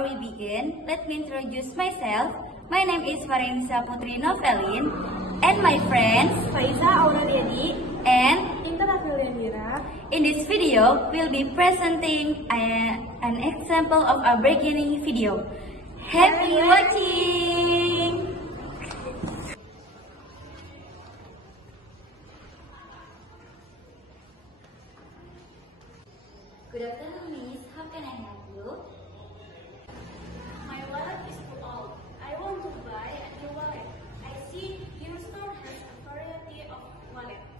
before we begin, let me introduce myself. My name is Farenza Putri Novelin, and my friends Faiza Aureliani and Intan Aprilandira. In this video, we'll be presenting an example of a beginning video. Happy watching! Good afternoon, Miss. How can I help you? My wallet is too old. I want to buy a new wallet. I see your store has a variety of wallets.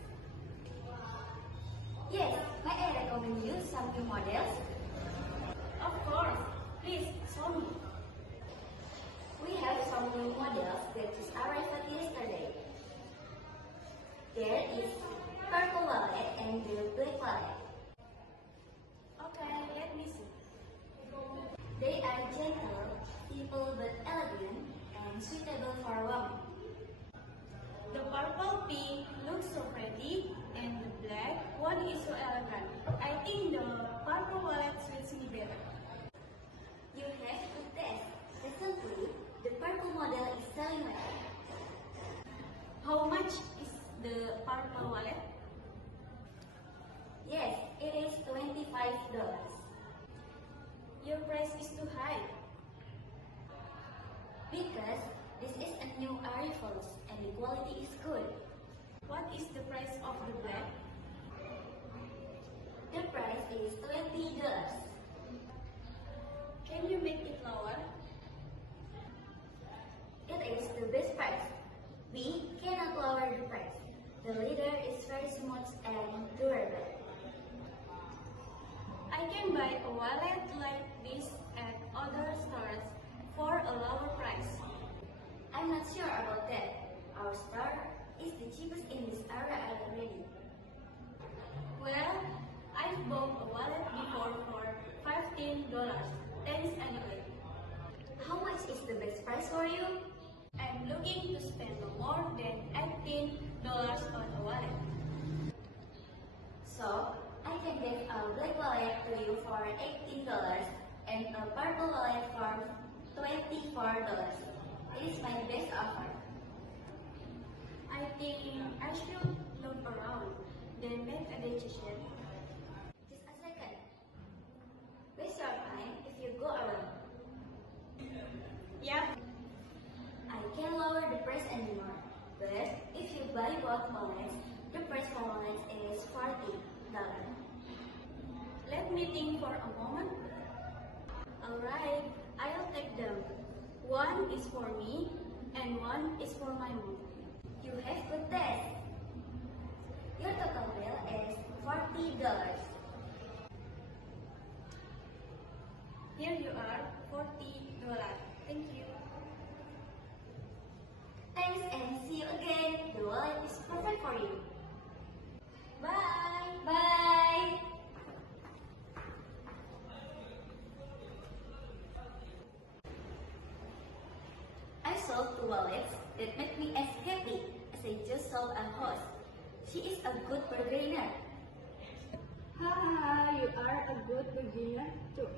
Yes, may I recommend you some new models? Of course. Please show me. We have some new models that just arrived yesterday. There is purple wallet and the black wallet. Okay, let me see. They are gentle, simple but elegant, and suitable for women. The purple pink looks so pretty, and the black one is so elegant. I think the purple wallet suits me better. You have to test. Recently, the purple model is selling well. How much is the purple wallet? Yes, it is $25. Your price is too high. Because this is a new arrivals and the quality is good. What is the price of the black? The price is $20. Can you make it lower? It is the best price. We cannot lower the price. The leather is very smooth and durable. I can buy a wallet like this at other stores for a lower price. I'm not sure about that. Our store is the cheapest in this area already. Well, I've bought a wallet before for $15. Thanks anyway. How much is the best price for you? I'm looking to spend no more than $18 on a wallet. So, I can give a black wallet to you for $18 and a purple wallet for $24. It is my best offer. I think I should look around, then make a decision. Just a second. Waste your time if you go around. Yep. I can't lower the price anymore. But if you buy both wallets, the price for wallets is $40. Let me think for a moment. Alright, I'll take them. One is for me and one is for my mom. You have to test. Your total bill is $40. Here you are, $40. Thank you. Thanks and see you again. The wallet is perfect for you. Bye! Bye! I sold 2 wallets that make me as happy as I just sold a horse. She is a good bargainer. Haha, you are a good beginner too.